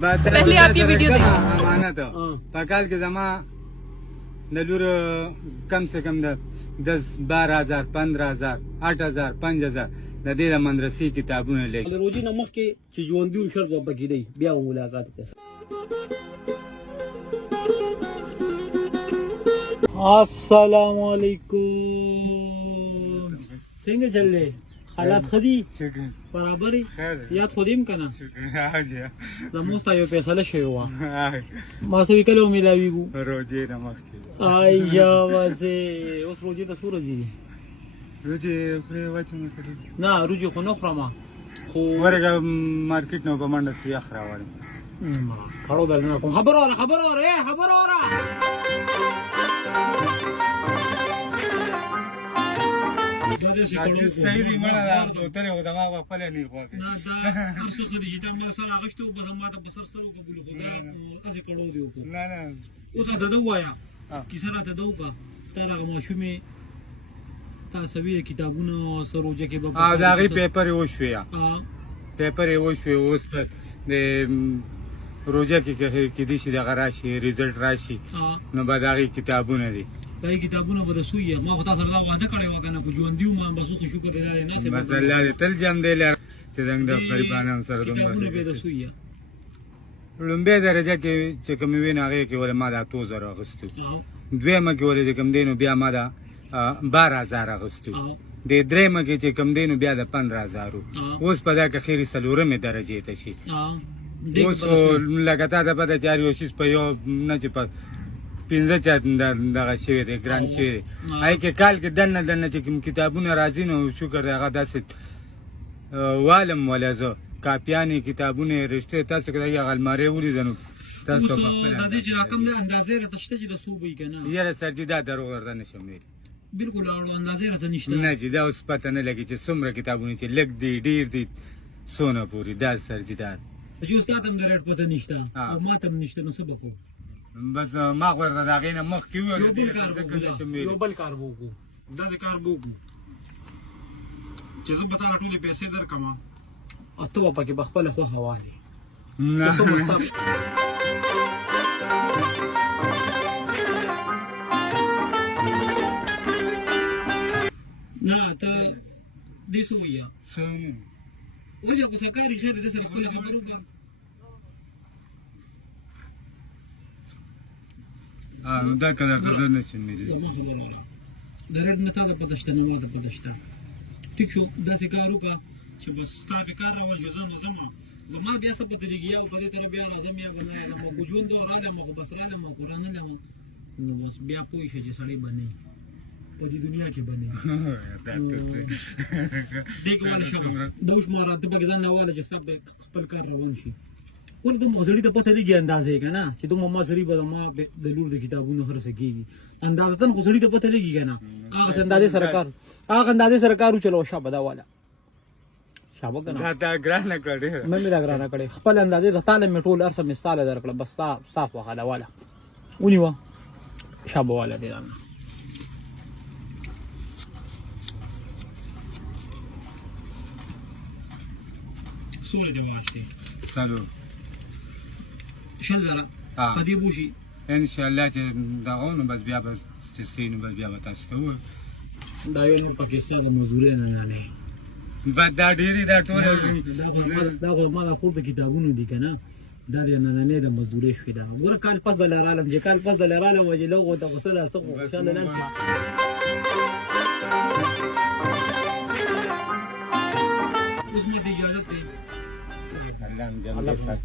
पहले आप ये वीडियो देखो। अमानत पकाल के जमा नलूर कम से कम 10-12,000 15,000 8,000 5,000 د دې د مدرسې کتابونه لیک د روزي نمخ کې چې ژوندون شرط وبګی دی بیا ملاقات کوي. السلام علیکم. څنګه چلې حالات خدي برابرې یاد خودیم کنه زموستا یو فیصله شوی و ما سوي کلو ملاویګو روزي نمخ کې آی یا واسه اوس روزي د سور دي روزي خو واچو کړی نه روزي خو نه خورم خو ورګه مارکیټ نو په منډه سي اخرا وړم کړو درنه کوم خبر اوره صحیح دی مړه راځو ته له دماغ په خپل نه خوږه نه دا هر څه خدي چې مې سره غشتو به ما ته بسر سره قبول خدا ازي کړو دی نه اوس دا وایا کیسه راته دوکا تر هغه ماشومه تاسو وی کتابونه سروجه کې به دا غي پیپر وشوي پیپر وشوي اوس په د روجه کې دي چې د غراشي ریزلټ راشي نو به دا غي کتابونه دي دای کتابونه به سوی ما خو تاسو سره وعده کړی و کنه کو ژوند دیو ما بس خو شکر دی نه سه بس الله دې تل جام دی لر چې څنګه د غریبانو سره دومره کتابونه به سوی لومبه درجه کې چې کوم وینه هغه کې ول ما دا 2000 اغستو دویمه کې ول چې کوم دینو بیا ما دا 12000 اغستو د درېمه کې چې کوم دینو بیا د 15000 اوس په دا کې خیری سلورمه درجه ته شي اوس لګاتا د پد چاري اوسې په یو نه چې په 15 چا دغه شوی دی ګران شوی دی آی کې کال کې دنه چې کوم کتابونه راځي نو شکر دی هغه داسې والم ولزه کاپیانی کتابونه رښتې تاسو کې هغه الماری ولیدنو تاسو په خپل د دې چې رقم د اندازې راته شته چې د صوبې کنه یاره سرجدا درو ورته نشم ویل بالکل اندازې راته نشته نه چې دا اوس پته نه لګي چې څومره کتابونه چې لګ دی ډیر دي سونه پوری دا سرجدا چې استاد هم د ریټ پته نشته او ماته هم نشته نو سبق بس ما ورته دا غینه مخ کې یو بل کار وکړو دا کار وکړو چې زه به تا ټولې پیسې درکم او ته به پکې بخپله خو حواله نه ته دې سویا وجه کو سکاري شه دې سره خپل خبرو کوم دا کله درته نه چې مې درې نه تا د پدشته نه مې د پدشته ټیک شو دا سکارو کا چې بس تا به کار روان جو زما بیا څه پته لګي او په دې طرف بیا راځم یا بنه ما ګوجون دا رااله ما خو بس رااله ما قران نه لمه نو بس بیا پوي شي چې سړی باندې په دې دنیا کې باندې دیګ ولا شو دوش مراد په ګزان نه والا چې خپل کار روان شي ول د مزړی ته پته لګي اندازې کنه چې د ماما سری به ما د لور د کتابونو هر څه کیږي اندازتن خو سړی ته پته لګي کنه هغه اندازې سرکار چلو شابه دا والا شابه کنه دا ګرانه کړې مې دا ګرانه کړې خپل اندازې د تعالی میټول ارسه مثال درکړه بس صاف وغلا والا ونیوا شابه والا دې نه سوري دی واشتي سالو شل زره پدې بوشي ان شاء الله چې داونه بس بیا بس سینو بس بیا تاسو ته دا یو پاکستان د مزدوري نه نه بعد دا ډېری دا ټول دا ما خو د کتابونو دي کنه دا نه د مزدوري شوی دا ګور کال پس د لارالم چې کال پس د لارالم وجه لغه ته غسل اسخه ان شاء الله لرسي اوس مې د اجازه ته الله